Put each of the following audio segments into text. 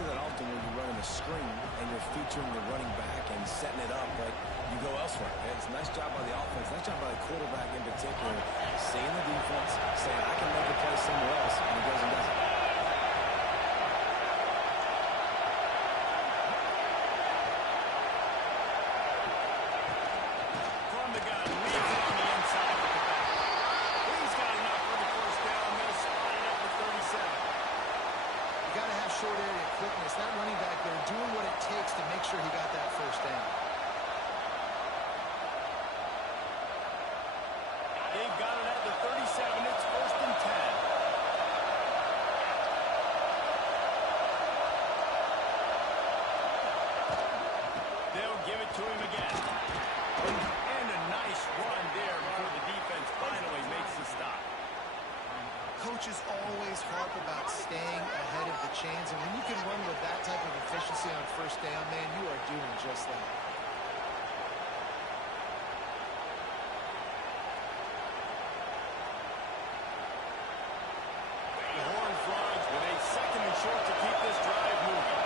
see that often when you're running a screen and you're featuring the running back and setting it up, but you go elsewhere. And it's a nice job by the offense, nice job by the quarterback in particular, seeing the defense, saying, I can make a play somewhere else, and he goes and does it. Short area quickness. That running back there doing what it takes to make sure he got that first down. They've got it at the 37. It's 1st and 10. They'll give it to him again. And a nice run there before the defense finally makes the stop. Coaches always harp about staying ahead of the chains, and when you can run with that type of efficiency on first down, man, you are doing just that. The horn frogs with a 2nd and short to keep this drive moving.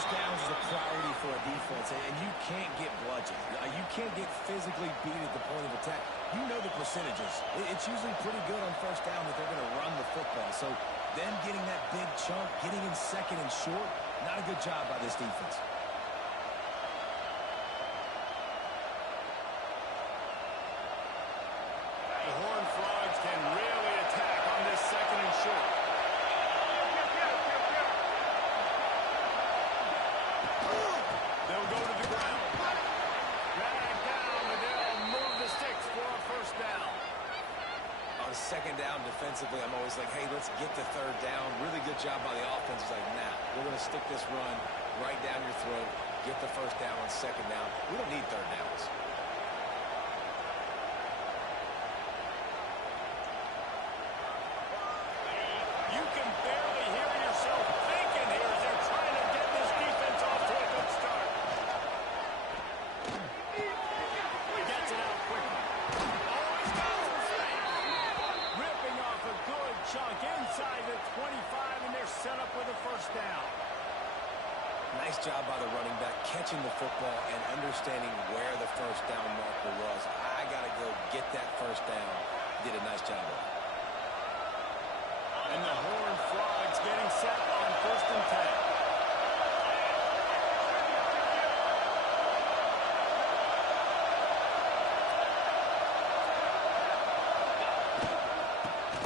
Downs is a priority for a defense, and you can't get bludgeoned. You can't get physically beat at the point of attack. You know the percentages. It's usually pretty good on first down that they're going to run the football. So them getting that big chunk, getting in 2nd and short, not a good job by this defense. The Horned Frogs can really attack on this 2nd and short. They'll go to the ground. Drag down, and they'll move the sticks for a first down. On 2nd down defensively, I'm always like, hey, let's get to 3rd down. Really good job by the offense. It's like, nah, we're going to stick this run right down your throat, get the first down on 2nd down. We don't need 3rd downs. You can barely hear yourself thinking here as they're trying to get this defense off to a good start. Gets it out quickly. Always goes for safe. Ripping off a good chunk inside the 25, and they're set up with a first down. Nice job by the running back, catching the football and understanding where the first down marker was. I got to go get that first down. Did a nice job of it. And the Horned Frogs getting set on 1st and 10.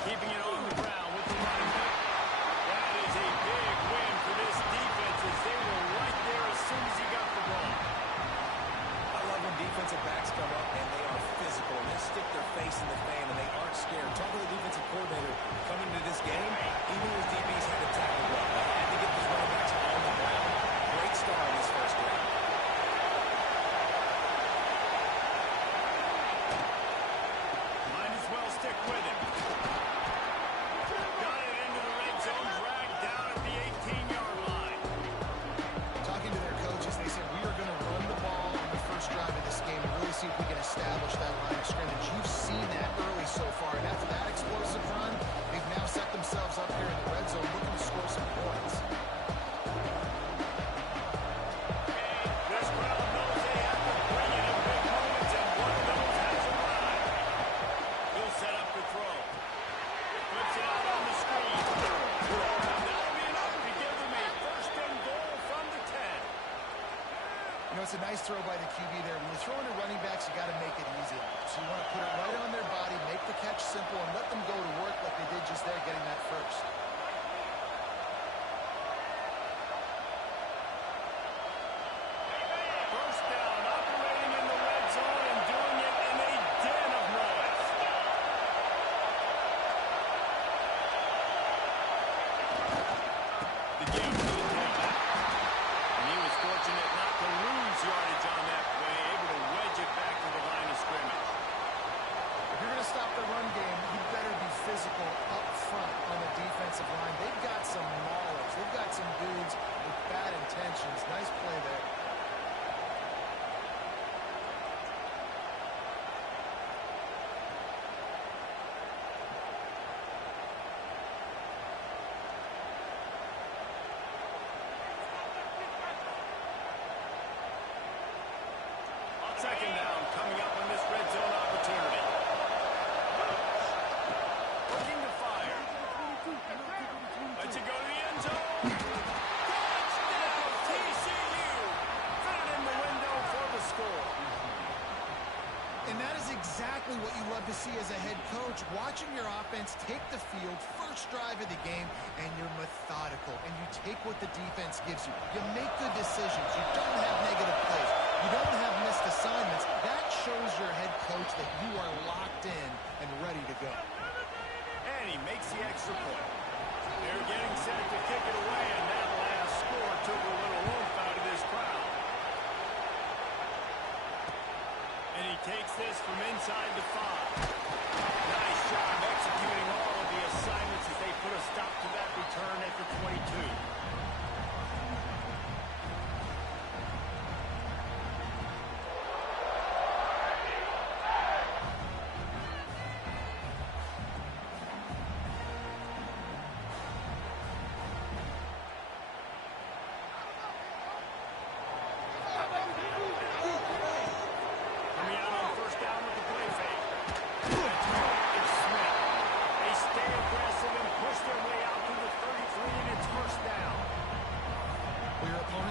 Keeping it on the ground with the running back. That is a big win for this defense as they were right there as soon as he got the ball. I love when defensive backs come up and they are physical and they stick their face in the fan and they aren't scared. Talk to the defensive coordinator coming into this game. Even his DBs had to tackle well. They had to get these running backs on the ground. Great start on this first drive. Might as well stick with it. Got it into the red zone, dragged down at the 18-yard line. Talking to their coaches, they said, we are going to run the ball on the first drive of this game and really see if we can establish that line of scrimmage. You've seen that early so far, and after that explosive run, they've now set themselves up here in the red zone looking to score some points. This crowd knows they have to bring it in big moments, and one of those has arrived. He'll set up the throw. Flips it out on the screen. That'll be enough to give them a 1st and goal from the 10. You know, it's a nice throw by the QB there. When you're throwing to running backs, you got to make it easy. So you want to put it right on their body, make the catch simple, and let them go to work like they did just there, getting that first. give to the tailback. And he was fortunate not to lose yardage on that play, able to wedge it back to the line of scrimmage. If you're going to stop the run game, you better be physical up front on the defensive line. They've got some maulers. They've got some dudes with bad intentions. Nice play there. Second down coming up on this red zone opportunity. Looking to fire. Lets it go to the end zone. Touchdown, TCU. Fit it in the window for the score. And that is exactly what you love to see as a head coach. Watching your offense take the field, first drive of the game, and you're methodical. And you take what the defense gives you. You make good decisions. You don't have negative plays. You don't have missed assignments. That shows your head coach that you are locked in and ready to go. And he makes the extra point. They're getting set to kick it away, and that last score took a little oomph out of this crowd. And he takes this from inside the 5. Nice job executing all of the assignments as they put a stop to that return at the 22.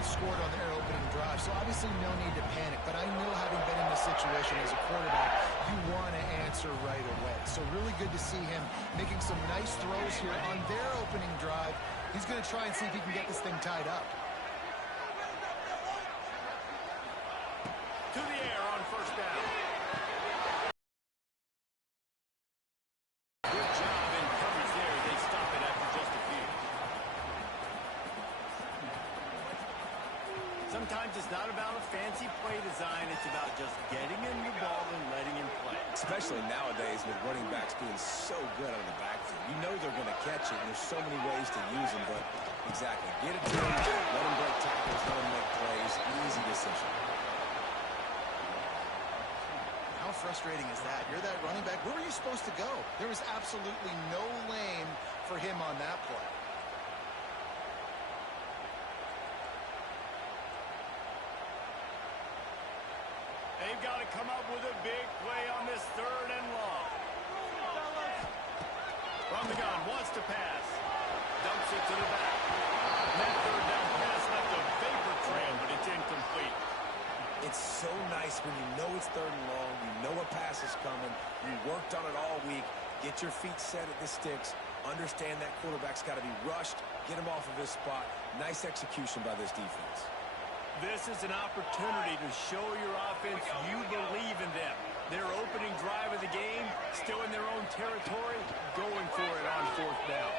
Scored on their opening drive, so obviously no need to panic, but I know having been in this situation as a quarterback, you want to answer right away. So really good to see him making some nice throws here on their opening drive. He's going to try and see if he can get this thing tied up. To the air on first down. Good job in coverage there. They stop it after just a few. Sometimes it's not about a fancy play design. It's about just getting him the ball and letting him play. Especially nowadays with running backs being so good out of the backfield. You know they're going to catch it, and there's so many ways to use them, but exactly. Get it to them, let them break tackles, let them make plays. Easy decision. How frustrating is that? You're that running back. Where were you supposed to go? There was absolutely no lane for him on that play. They've got to come up with a big play on this third and long. From the gun, wants to pass. Dumps it to the back. That third down pass left a vapor trail, but it's incomplete. It's so nice when you know it's third and long, you know a pass is coming, you worked on it all week, get your feet set at the sticks, understand that quarterback's got to be rushed, get him off of his spot. Nice execution by this defense. This is an opportunity to show your offense you believe in them. Their opening drive of the game, still in their own territory, going for it on fourth down.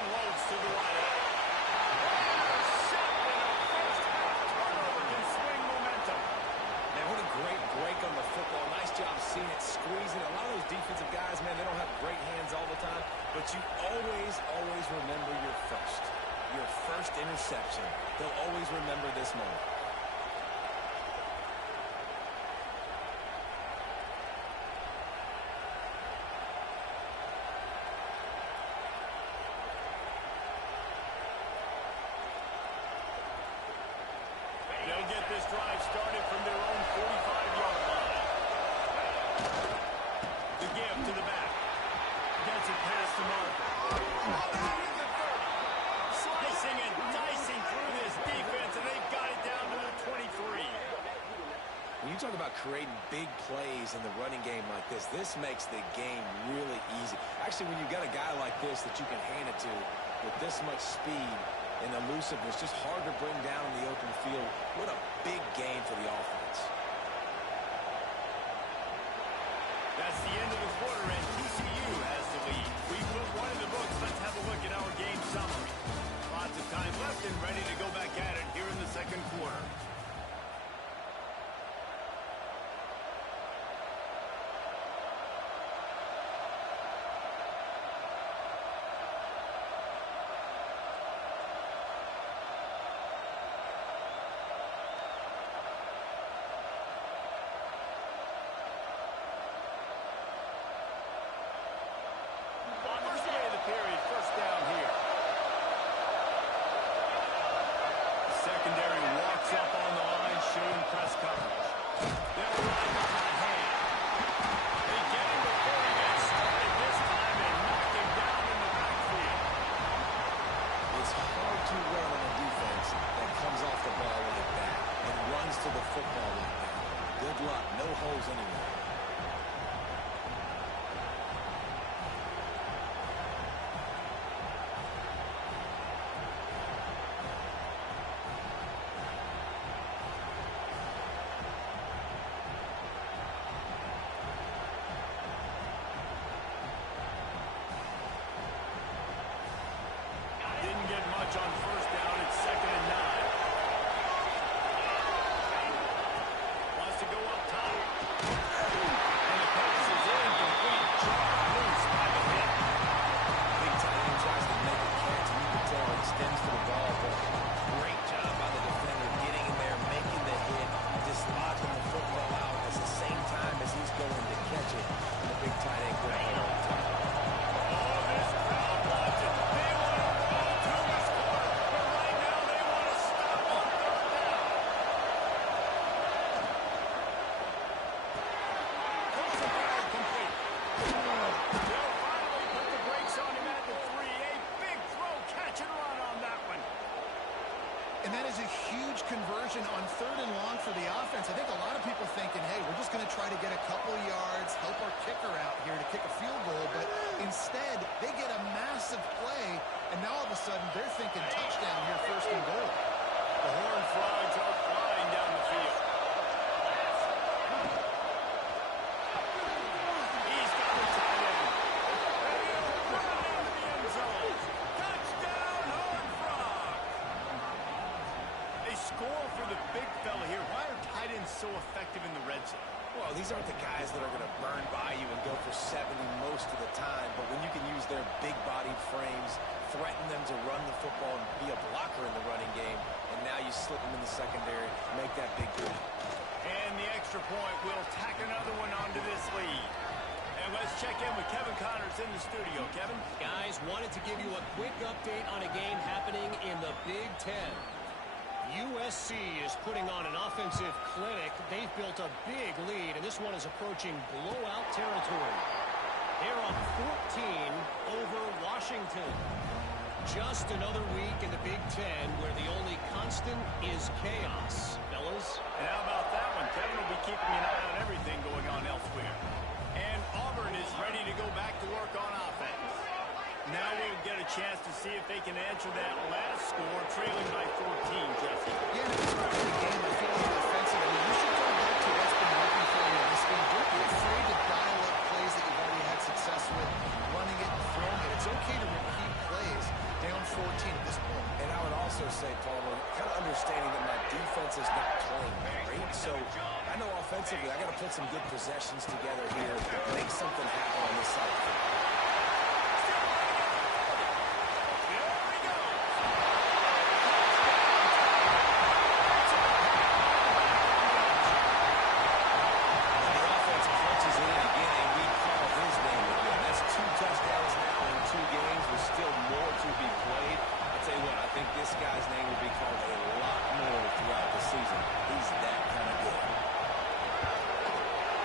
Unloads to the right. Intercepted. A first-half turnover can swing momentum. Man, what a great break on the football. Nice job seeing it, squeezing it. A lot of those defensive guys, man, they don't have great hands all the time, but you always remember your first interception. They'll always remember this moment. They'll get this drive started from their own 45-yard line. The give to the back. Gets it past the mark. Slicing and dicing through this defense, and they've got it down to the 23. When you talk about creating big plays in the running game like this makes the game really easy. Actually, when you've got a guy like this that you can hand it to with this much speed and elusiveness, just hard to bring down in the open field. What a big game for the offense. That's the end of the quarter, and TCU has the lead. We put one in the books. Let's have a look at our game summary. football like that. Good luck. No holes anywhere. Didn't get much on first down. It's 2nd and 9. Wants to go up top. And the pass is incomplete. Dropped loose by the hit. Big tight end tries to make a catch, and you can tell he extends to the ball, but great job by the defender getting in there, making the hit, dislodging the football out at the same time as he's going to catch it. And the big tight end going to hold on top. Oh, this crowd wants it. They want to roll to this corner. But right now they want to stop on 3rd down. Throws it wide, complete. They'll finally put the brakes on him at the 3. A big throw, catch and run on that one. And that is a huge conversion on 3rd and long for the offense. I think a lot of people thinking, hey, we're just going to try to get a couple of yards, help our kicker out here to kick a field goal. But instead, they get a massive play, and now all of a sudden they're thinking touchdown here, 1st and goal. The Horned Frogs are flying down the field. He's got the tight end. And he'll run into the end zone. Touchdown, Horned Frogs! They score for the big fella here. Why are tight ends so effective in the red zone? Well, these aren't the guys that are going to burn by you and go for 70 most of the time, but when you can use their big-bodied frames, threaten them to run the football and be a blocker in the running game, and now you slip them in the secondary, make that big play. And the extra point will tack another one onto this lead. And let's check in with Kevin Connors in the studio. Kevin? Guys, wanted to give you a quick update on a game happening in the Big Ten. USC is putting on an offensive clinic. They've built a big lead, and this one is approaching blowout territory. They're up 14 over Washington. Just another week in the Big Ten where the only constant is chaos, fellas. And how about that one? Kevin will be keeping an eye on everything going on elsewhere. And Auburn is ready to go back to work on offense. Now we'll get a chance to see if they can answer that last score, trailing by 14, Jesse. Yeah, and at this point in the game, I feel like offensively, you should go back to what's been working for you in this game. Don't be afraid to dial up plays that you've already had success with, running it and throwing it. It's okay to repeat plays down 14 at this point. And I would also say, Paul, kind of understanding that my defense is not playing great, so I know offensively I got to put some good possessions together here, make something happen on this side of the field. This guy's name will be called a lot more throughout the season. He's that kind of good.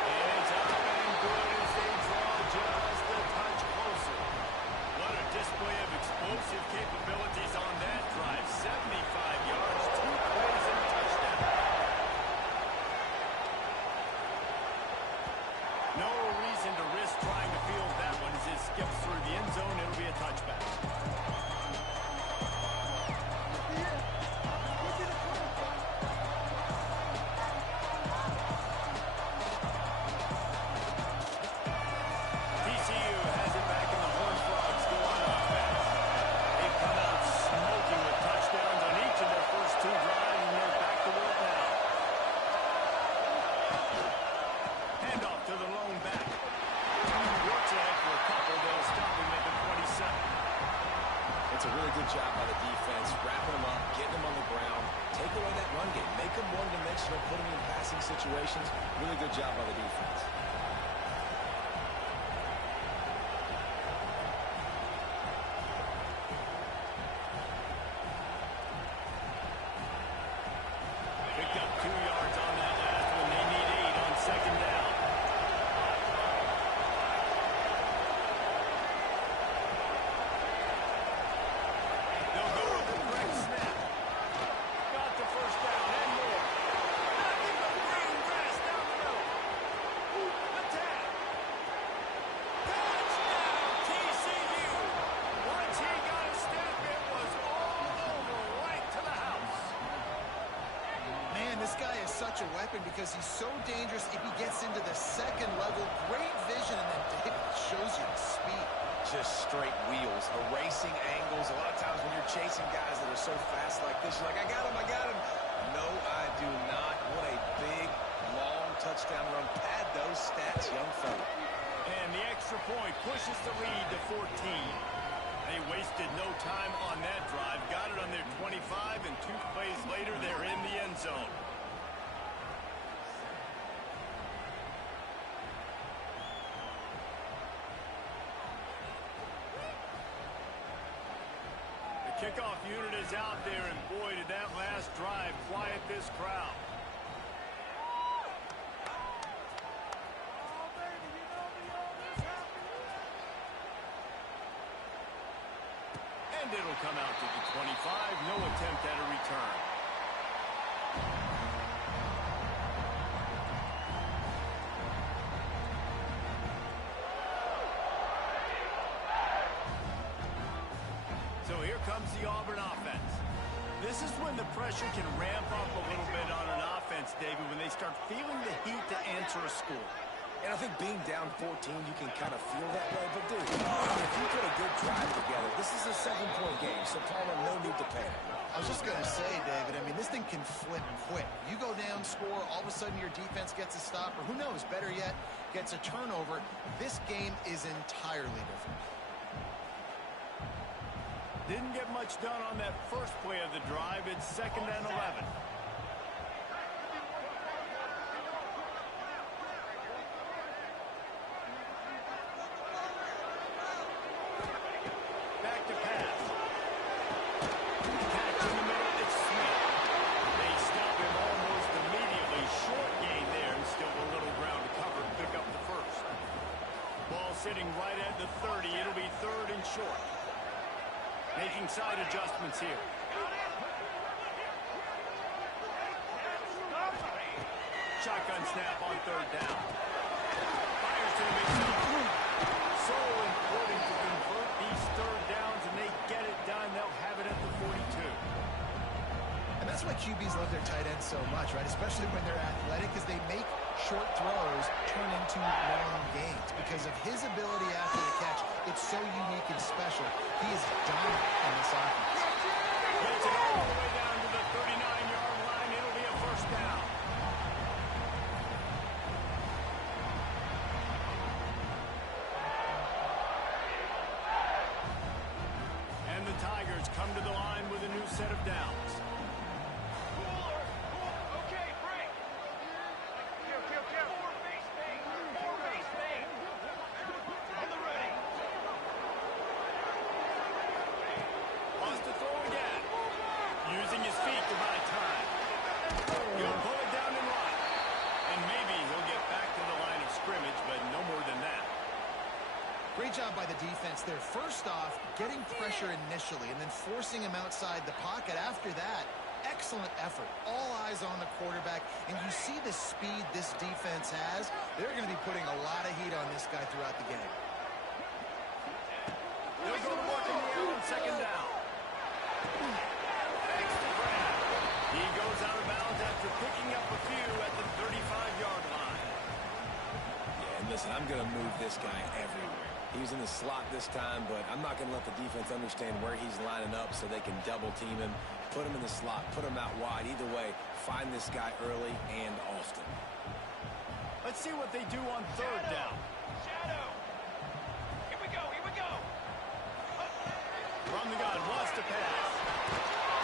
And it's up and good as they draw just a touch closer. What a display of explosive capabilities on that drive. 75 yards, 2 plays, and a touchdown. No reason to risk trying to field that one as it skips through the end zone. It'll be a touchback. It's a really good job by the defense, wrapping them up, getting them on the ground, take away that run game, make them one-dimensional, put them in passing situations. Really good job by the defense. Picked up 2 yards on that last one. They need 8 on 2nd down. They'll go with the correct snap. Got the 1st down and more. This guy is such a weapon because he's so dangerous if he gets into the second level. Great vision, and then David shows you the speed. Just straight wheels, erasing angles. A lot of times when you're chasing guys that are so fast like this, you're like, I got him, I got him. No, I do not. What a big, long touchdown run. Pad those stats, young fella. And the extra point pushes the lead to 14. They wasted no time on that drive. Got it on their 25, and 2 plays later, they're in the end zone. The kickoff unit is out there, and boy, did that last drive quiet this crowd. And it'll come out to the 25. No attempt at a return. So here comes the Auburn offense. This is when the pressure can ramp up a little bit on an offense, David, when they start feeling the heat to answer a score. And I think being down 14, you can kind of feel that way. But, dude, if you put a good drive together, this is a 7-point game, so Palmer, no need to panic. I was just going to say, David, I mean, this thing can flip quick. You go down, score, all of a sudden your defense gets a stop, or who knows, better yet, gets a turnover. This game is entirely different. Didn't get much done on that first play of the drive. It's 2nd and 11. Back to pass. Catch in the middle. It's Smith. They stop him almost immediately. Short gain there, and still a little ground to cover to pick up the first. Ball sitting right at the 30. It'll be 3rd and short. Making side adjustments here. Shotgun snap on 3rd down. Fires to the mid-zone. So important to convert these 3rd downs, and they get it done. They'll have it at the 42. And that's why QBs love their tight ends so much, right? Especially when they're athletic, because they make short throws turn into long gains. Because of his ability after the catch, it's so unique and special. He is dominant in this offense. Gets it all the way down to the 39-yard line. It'll be a 1st down. And the Tigers come to the line with a new set of downs. Wants to throw again. Using his feet to buy time. He'll pull it down and run. And maybe he'll get back to the line of scrimmage, but no more than that. Great job by the defense there. First off, getting pressure initially and then forcing him outside the pocket. After that, excellent effort. All eyes on the quarterback. And you see the speed this defense has. They're going to be putting a lot of heat on this guy throughout the game. They'll go to work in the air on 2nd down. He goes out of bounds after picking up a few at the 35-yard line. Yeah, and listen, I'm going to move this guy everywhere. He's in the slot this time, but I'm not going to let the defense understand where he's lining up so they can double team him, put him in the slot, put him out wide. Either way, find this guy early and often. Let's see what they do on 3rd down. Shadow. Here we go. From the gun, wants to pass.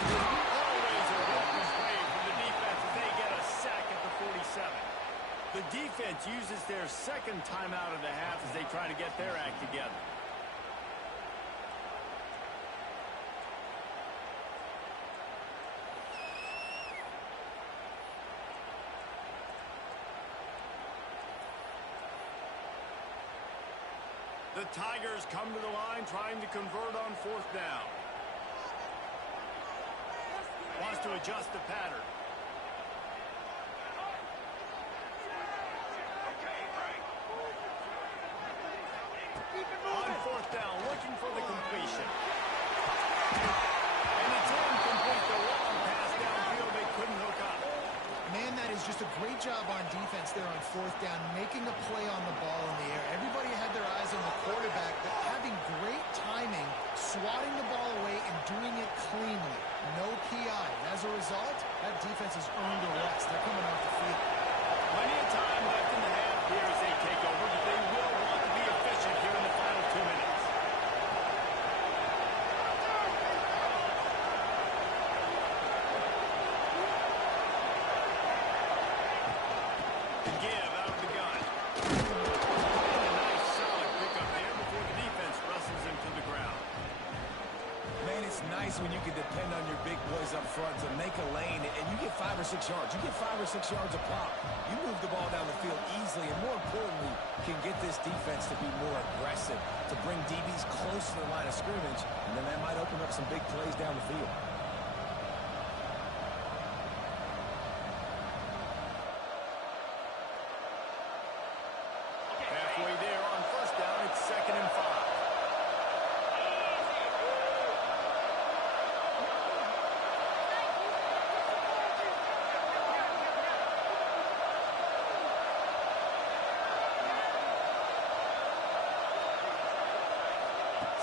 Always a welcome play from the defense as they get a sack at the 47. The defense uses their 2nd timeout of the half as they try to get their act together. The Tigers come to the line trying to convert on 4th down. Wants to adjust the pattern. On 4th down, looking for the completion. And it's incomplete. The long pass downfield, they couldn't hook up. Man just a great job on defense there on fourth down, making a play on the ball in the air. Everybody had their eyes on the quarterback, but having great timing, swatting the ball away, and doing it cleanly. No PI. And as a result, that defense has earned a rest. They're coming off the field. Plenty of time left in the half here as they take over, but they will want to be efficient here in the final 2 minutes. Give out of the gun. A nice solid pickup there before the defense wrestles him to the ground. Man, it's nice when you can depend on your big boys up front to make a lane, and you get 5 or 6 yards. You get 5 or 6 yards a pop. You move the ball down the field easily, and more importantly, can get this defense to be more aggressive, to bring DBs close to the line of scrimmage, and then that might open up some big plays down the field. Halfway there on first down, it's 2nd and 5.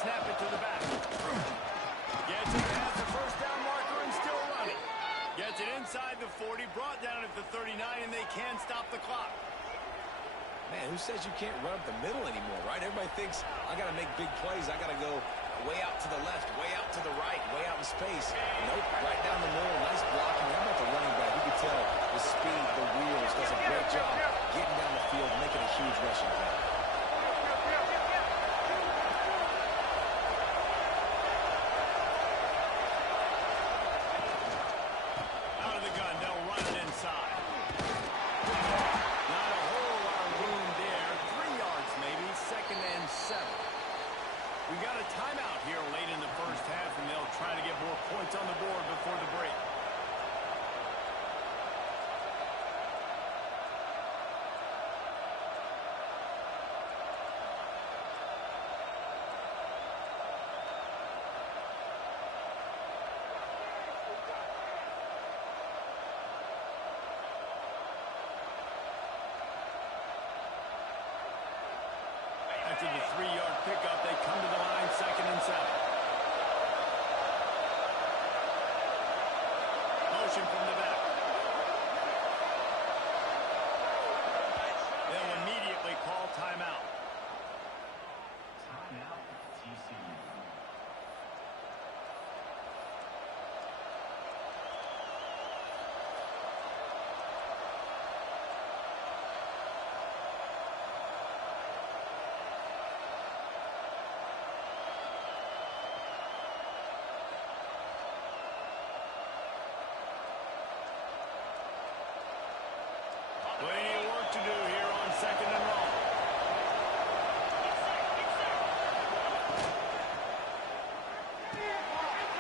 Snap it to the back. Gets it past the first down marker and still running. Gets it inside the 40, brought down at the 39, and they can't stop the clock. Man, who says you can't run up the middle anymore, right? Everybody thinks, I got to make big plays. I got to go way out to the left, way out to the right, way out in space. Nope, right down the middle. Nice blocking. How about the running back? You can tell the speed, the wheels, does a great job getting down the field, making a huge rushing play. Out of the gun, they'll run it inside. Not a whole lot of room there. 3 yards maybe, 2nd and 7. We got a timeout here late in the first half, and they'll try to get more points on the board before the break. After the 3-yard pickup, they come to the line, 2nd and 7. Motion from the back. They'll immediately call timeout. Timeout, TCU. Plenty of work to do here on 2nd and long.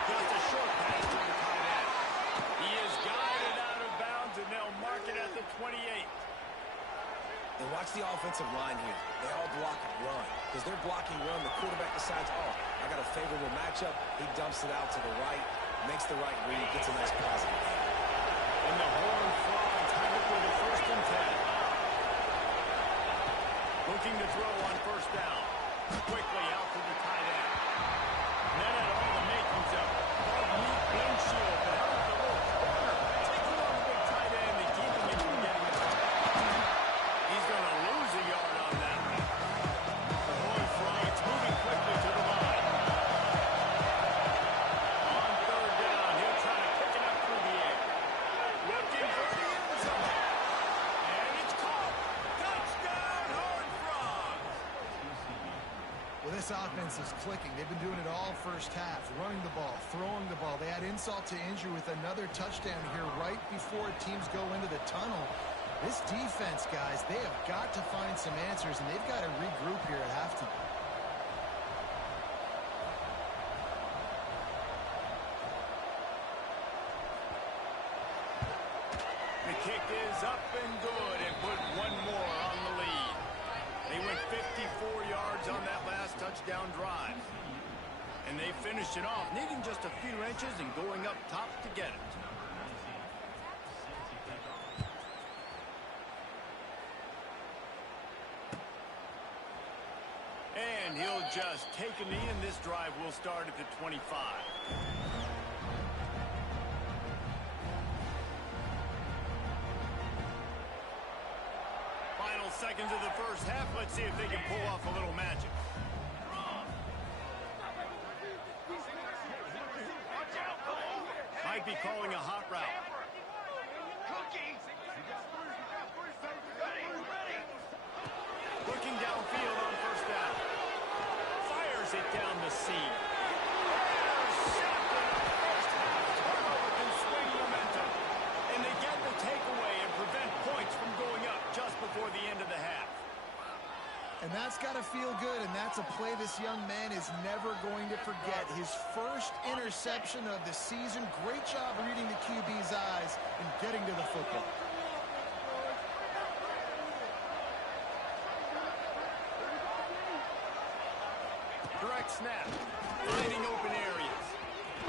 Just a short pass to the tight end. He is guided out of bounds, and they'll mark it at the 28. And watch the offensive line here. They all block run. Because they're blocking run, the quarterback decides, oh, I got a favorable matchup. He dumps it out to the right, makes the right read, gets a nice positive hit. And the horn frogs have it for the 1st and 10. Looking to throw on first down. Quickly out to the tight end. That had all the makings of bug meat windshield, but how about the little corner? Taking on the big tight end and keeping him from getting it. He's going to lose a yard on that one. The horn frogs moving quickly to the line. On 3rd down, he'll try to pick it up through the air. Looking for the end zone. And it's caught. Touchdown, Horned Frogs. Well, this offense is clicking. They've been doing it all first half, running the ball, throwing the ball. They add insult to injury with another touchdown here right before teams go into the tunnel. This defense, guys, they have got to find some answers, and they've got to regroup here at halftime. The kick is up and good and put one more on the lead. They went 54 yards on that last touchdown drive. And they finished it off, needing just a few inches and going up top to get it. And he'll just take a knee, and this drive will start at the 25. Final seconds of the first half. Let's see if they can pull off a little magic. Might be calling a hot route. Looking downfield on first down. Fires it down the seam. Intercepted. First half turnover can swing momentum. And they get the takeaway and prevent points from going up just before the end of the half. And that's got to feel good, and that's a play this young man is never going to forget. His first interception of the season. Great job reading the QB's eyes and getting to the football. Direct snap. Finding open areas.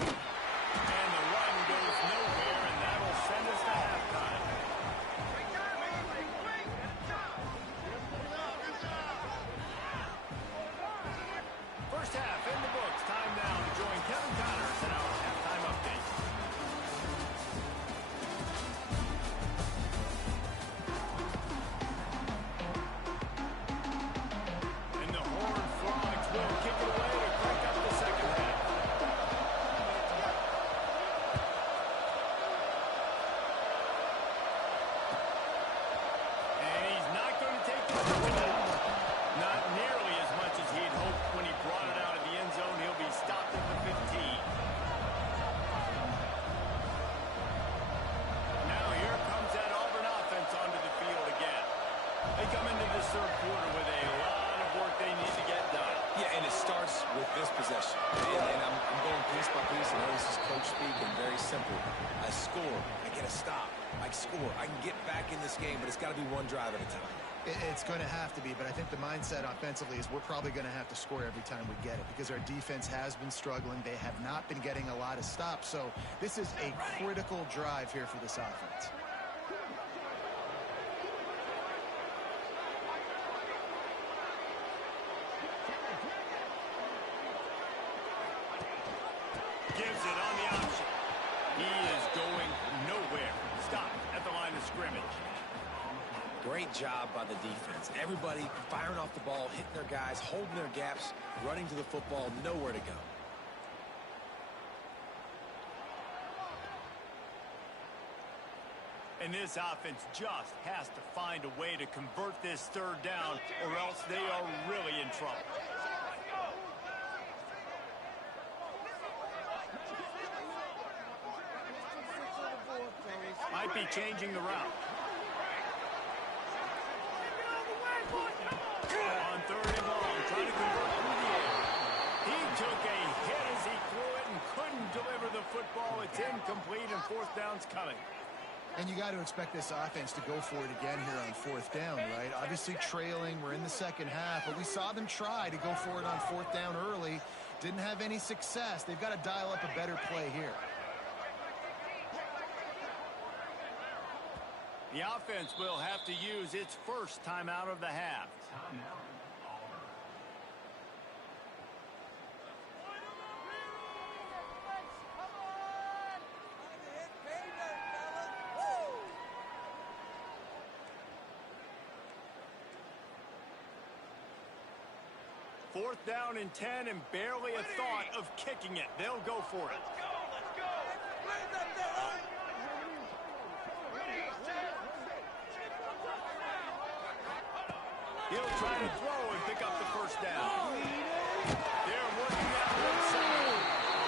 And the run goes nowhere, and that'll send us to halftime. First half in the books. Time now to join Kevin Connors in our halftime update. And the Horned Frogs will kick it away to crank up the second half. And he's not going to take the touchdown. Not nearly as much as he'd hoped when he brought it out of the end zone. He'll be stopped at the 15. Now here comes that Auburn offense onto the field again. They come into this third quarter with a lot of work they need to get done. Yeah, and it starts with this possession. And I'm going piece by piece. I know this is coach speak and very simple. I score. I get a stop. I score. I can get back in this game, but it's got to be one drive at a time. It's going to have to be, but I think the mindset offensively is we're probably going to have to score every time we get it because our defense has been struggling. They have not been getting a lot of stops, so this is a critical drive here for this offense. Gives it on the option. He is going nowhere. Stop at the line of scrimmage. Great job by the defense. Everybody firing off the ball, hitting their guys, holding their gaps, running to the football, nowhere to go. And this offense just has to find a way to convert this third down, or else they are really in trouble. Might be changing the route. On third and long, trying to convert through the air. He took a hit as he threw it and couldn't deliver the football. It's incomplete, and fourth down's coming. And you got to expect this offense to go for it again here on fourth down, right? Obviously trailing, we're in the second half, but we saw them try to go for it on fourth down early. Didn't have any success. They've got to dial up a better play here. The offense will have to use its first timeout of the half. Fourth down and 10 and barely a thought of kicking it. They'll go for it. He'll try to throw and pick up the first down. They're working that one side.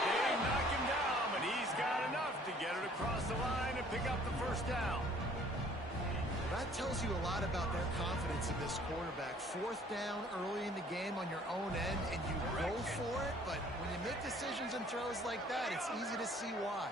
They knock him down, but he's got enough to get it across the line and pick up the first down. That tells you a lot about their confidence in this quarterback. Fourth down early in the game on your own end, and you go for it, but when you make decisions and throws like that, it's easy to see why.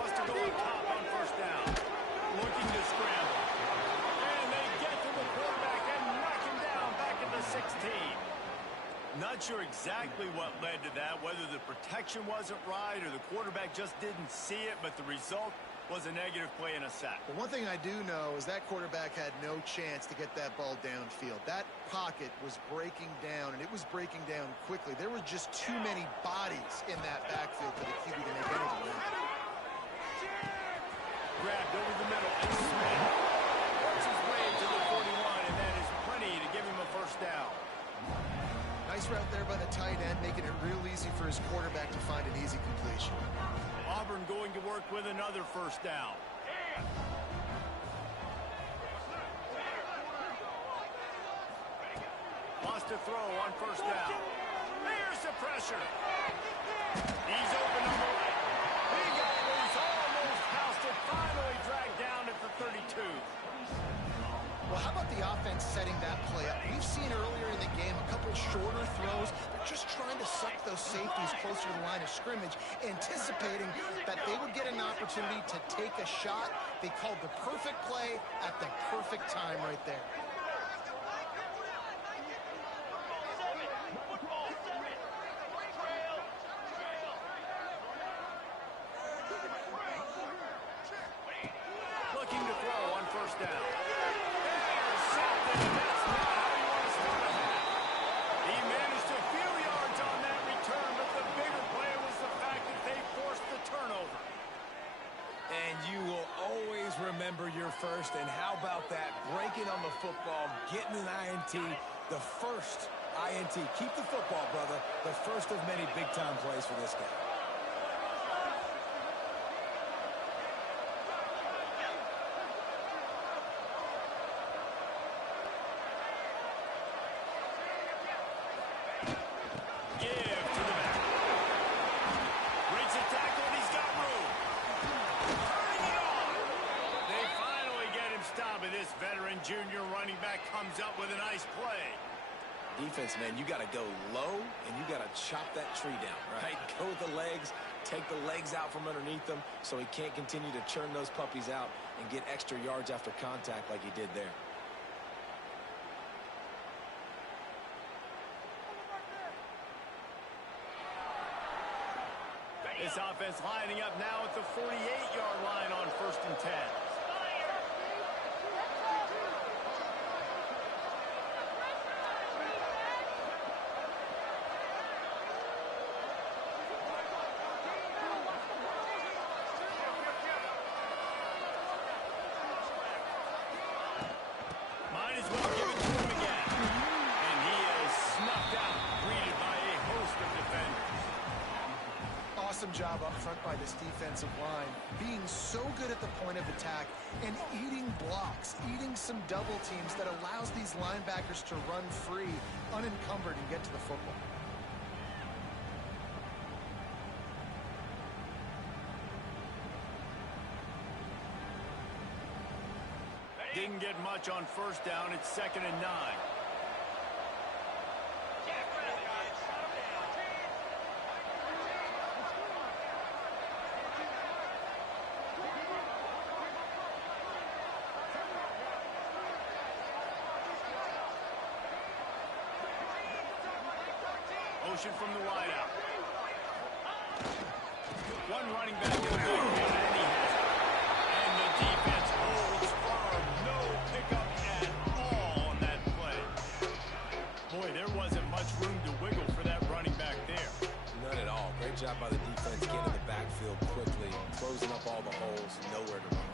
Wants to go up top on first down. Looking to scramble. And they get to the quarterback and knock him down back at the quite sure exactly what led to that, whether the protection wasn't right or the quarterback just didn't see it, but the result was a negative play and a sack. But one thing I do know is that quarterback had no chance to get that ball downfield. That pocket was breaking down, and it was breaking down quickly. There were just too many bodies in that backfield for the QB to make anything happen. Grabbed over the middle, and Smith works his way to the 41, and that is plenty to give him a first down. Nice route there by the tight end, making it real easy for his quarterback to find an easy completion. Auburn going to work with another first down. Wants to throw on first down. There's the pressure. He's open on the right. He got loose, almost housed it, finally dragged down at the 32. Well, how about the offense setting that play up? We've seen earlier in the game a couple shorter throws. They're just trying to suck those safeties closer to the line of scrimmage, anticipating that they would get an opportunity to take a shot. They called the perfect play at the perfect time right there. Looking to throw on first down. There's something, and that's not how you want to start a half. He managed a few yards on that return, but the bigger play was the fact that they forced the turnover. And you will always remember your first. And how about that? Breaking on the football, getting an INT, the first INT. Keep the football, brother. The first of many big-time plays for this guy. Junior running back comes up with a nice play. Defense, man, you got to go low, and you got to chop that tree down, right? Go with the legs, take the legs out from underneath them so he can't continue to churn those puppies out and get extra yards after contact like he did there. This offense lining up now at the 48-yard line on 1st and 10. Awesome job up front by this defensive line, being so good at the point of attack and eating blocks, eating some double teams that allows these linebackers to run free, unencumbered, and get to the football. Didn't get much on first down. It's 2nd and 9. Motion from the wide out. One running back in the backfield, and he has it. And the defense holds firm. No pickup at all on that play. Boy, there wasn't much room to wiggle for that running back there. None at all. Great job by the defense getting in the backfield quickly, closing up all the holes, nowhere to run.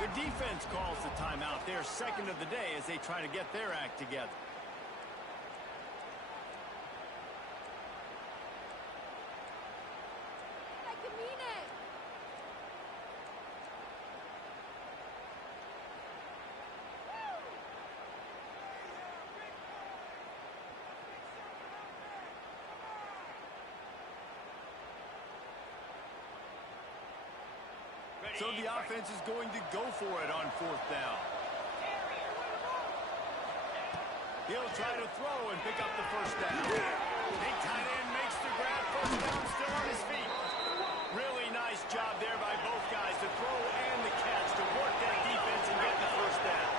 The defense calls the timeout, their second of the day, as they try to get their act together. So the offense is going to go for it on 4th down. He'll try to throw and pick up the 1st down. Big tight end makes the grab. 1st down, still on his feet. Really nice job there by both guys to throw and the catch to work that defense and get the 1st down.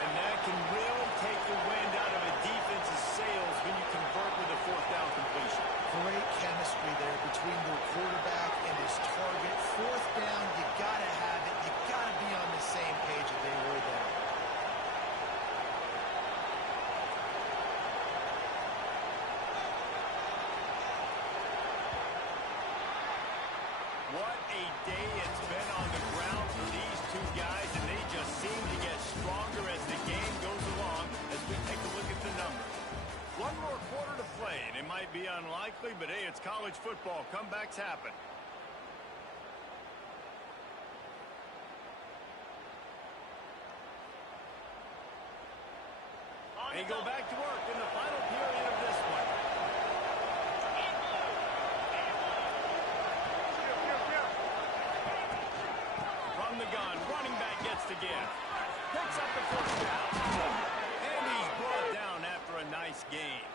And that can really take the wind out of a defense's sails when you convert with a 4th down completion. Great chemistry there between the quarterback and his target. 4th down, you got to have it. You got to be on the same page, and they were there. What a day it's been on the ground for these two guys, and they just seem to get stronger as the game goes along as we take a look at the numbers. One more quarter to play, and it might be unlikely, but hey, it's college football. Comebacks happen. They go back to work in the final period of this one. From the gun, running back gets to give. Picks up the 1st down. And he's brought down after a nice gain.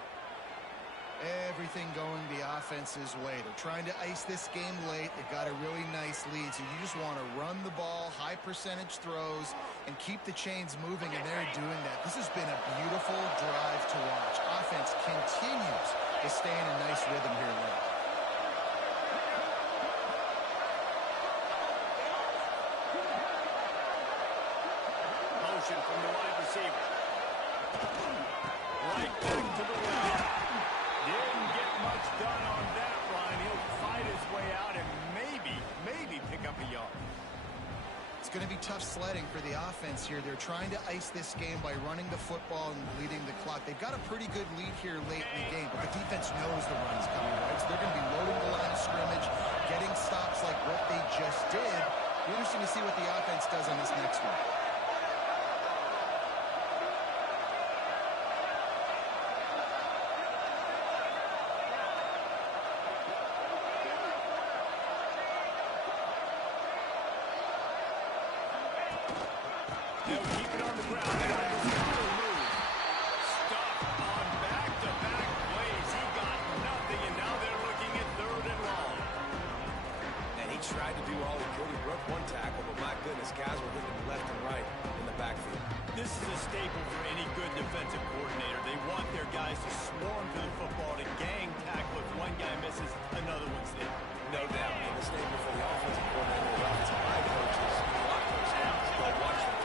Everything going the offense's way. They're trying to ice this game late. They've got a really nice lead, so you just want to run the ball, high percentage throws, and keep the chains moving, and they're doing that. This has been a beautiful drive to watch. Offense continues to stay in a nice rhythm here late. Motion from the wide receiver. Right back to the well. Didn't get much done on that line. He'll fight his way out and maybe pick up a yard. It's going to be tough sledding for the offense here. They're trying to ice this game by running the football and leading the clock. They've got a pretty good lead here late in the game, but the defense knows the run's coming, right? So they're going to be loading the line of scrimmage, getting stops like what they just did. Be interesting to see what the offense does on this next one. They'll keep it on the ground. Stuck on back-to-back plays. He got nothing, and now they're looking at 3rd and long. And he tried to do all he could. He broke one tackle, but my goodness, guys were hitting him left and right in the backfield. This is a staple for any good defensive coordinator. They want their guys to swarm to the football, to gang tackle. If one guy misses, another one's there. No doubt. And the statement for the offensive coordinator, the offensive line coaches, a lot of those guys. Go watch them.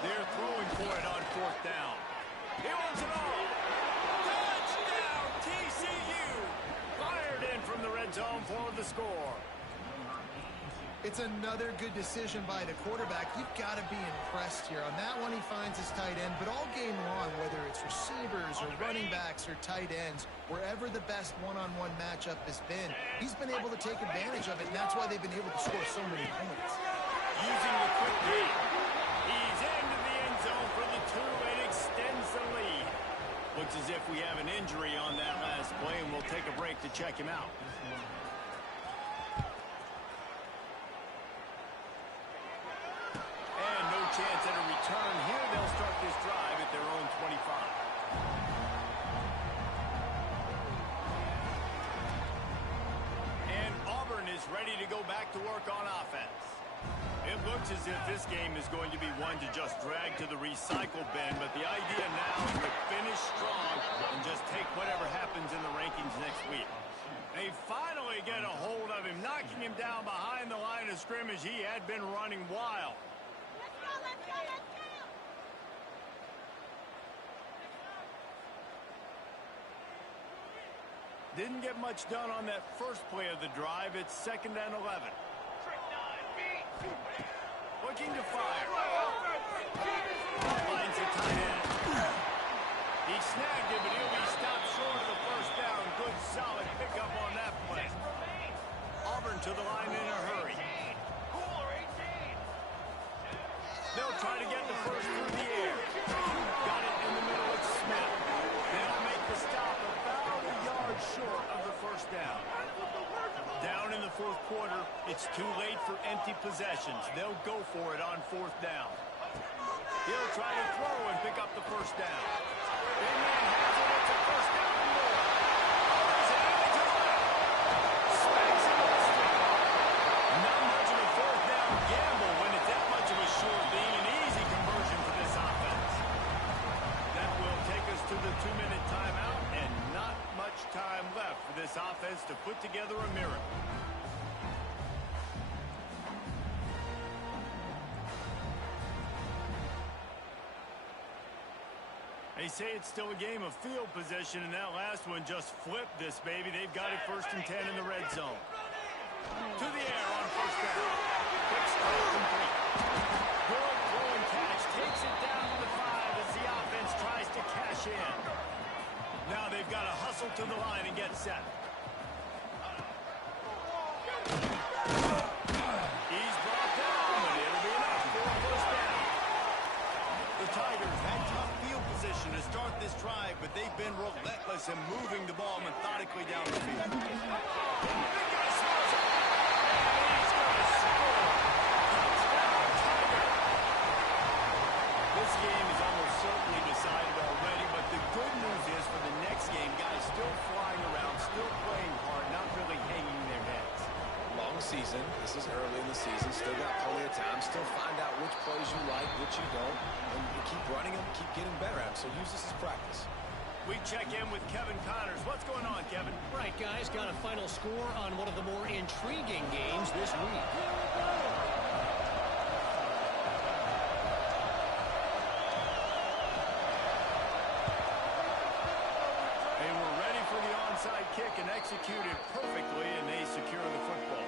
They're throwing for it on 4th down. He wants it all. Touchdown, TCU. Fired in from the red zone for the score. It's another good decision by the quarterback. You've got to be impressed here. On that one, he finds his tight end, but all game long, whether it's receivers or running backs or tight ends, wherever the best one-on-one matchup has been, he's been able to take advantage of it, and that's why they've been able to score so many points. Using the quick game. He's into the end zone for the 2 and extends the lead. Looks as if we have an injury on that last play, and we'll take a break to check him out. And no chance at a return here. They'll start this drive at their own 25. And Auburn is ready to go back to work on offense. It looks as if this game is going to be one to just drag to the recycle bin, but the idea now is to finish strong and just take whatever happens in the rankings next week. They finally get a hold of him, knocking him down behind the line of scrimmage. He had been running wild. Didn't get much done on that first play of the drive. It's 2nd and 11. Looking to fire. Finds a tight end. He snagged it, but he'll be stopped short of the first down. Good, solid pickup on that play. Auburn to the line in a hurry. They'll try to get the first through the air. Got it in the middle of Smith. They'll make the stop about a yard short of the first down. Down in the fourth quarter, it's too late for empty possessions. They'll go for it on 4th down. He'll try to throw and pick up the first down. Big man has it. It's a first down and more. Fires it out to left. Smacks it on the stick. Not much of a 4th down gamble when it's that much of a sure thing. An easy conversion for this offense. That will take us to the 2-minute timeout, and not much time left for this offense to put together a miracle. They say it's still a game of field position, and that last one just flipped this baby. They've got it 1st and 10 in the red zone. To the air on 1st down. Quick start complete. Good throw and catch. Takes it down to the 5 as the offense tries to cash in. Now they've got to hustle to the line and get set. He's brought down, but it'll be enough for a first down. The Tigers had tough field position to start this drive, but they've been relentless in moving the ball methodically down the field. Big guy smells it. And he's going to score. Touchdown, Tiger. This game is almost certainly decided already, but the good news is for the next game, guys still flying around, still playing hard, not really hanging their heads. Long season. This is early in the season. Still got plenty of time. Still find out which plays you like, which you don't. And you keep running them, keep getting better at them. So use this as practice. We check in with Kevin Connors. What's going on, Kevin? Right, guys, got a final score on one of the more intriguing games this week. They were ready for the onside kick and executed perfectly, and they secure the football.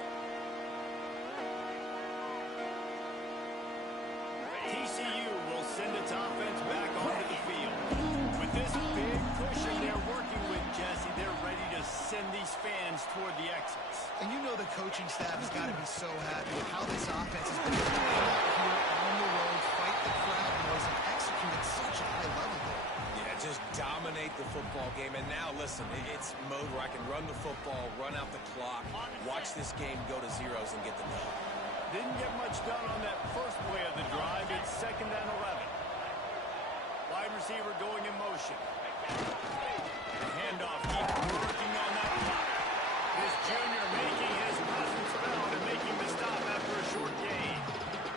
TCU will send its offense back onto the field. With this big cushion they're working with, Jesse, they're ready to send these fans toward the exits. And you know the coaching staff has got to be so happy with how this offense has been playing out here on the road, fight the crowd noise, and execute at such a high level there. Yeah, just dominate the football game. And now, listen, it's mode where I can run the football, run out the clock, watch this game go to zeros and get the dub. Didn't get much done on that first play of the drive. It's 2nd and 11. Wide receiver going in motion. The handoff, keep working on that clock. This junior making his presence felt and making the stop after a short gain.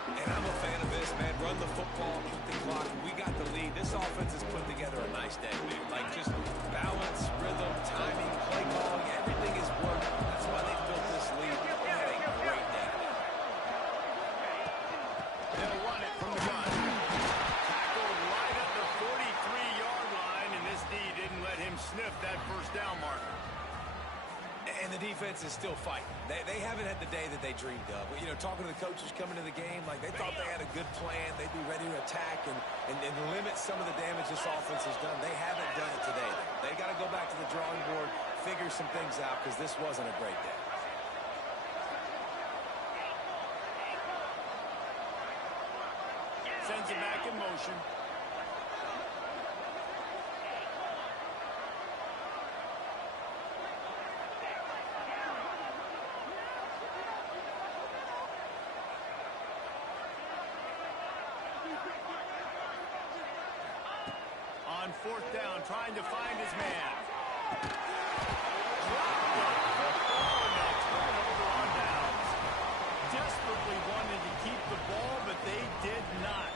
And I'm a fan of this, man. Run the football, keep the clock. We got the lead. This offense has put together a nice day, man. Like, just balance, rhythm, timing, play calling, everything is working. That's why they built this lead. They had a great day. They'll run it from the gun. Tackled right at the 43-yard line, and this D didn't let him sniff that first down marker. And the defense is still fighting. They haven't had the day that they dreamed of. But, you know, talking to the coaches coming to the game, like they thought they had a good plan. They'd be ready to attack and limit some of the damage this offense has done. They haven't done it today. They got to go back to the drawing board, figure some things out, because this wasn't a great day. Sends it back in motion. On 4th down, trying to find his man. Dropped the football and a turnover on downs. Desperately wanted to keep the ball, but they did not.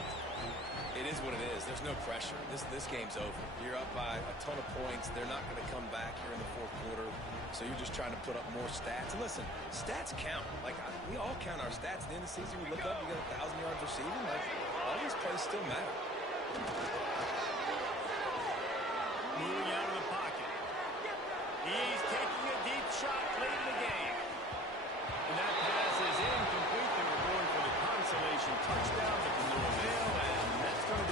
It is what it is. There's no pressure. This game's over. You're up by a ton of points. They're not going to come back here in the fourth quarter. So you're just trying to put up more stats. And listen, stats count. Like, we all count our stats. At the end of the season, we look up, we got 1,000 yards receiving. Like, all these plays still matter. Moving out of the pocket. He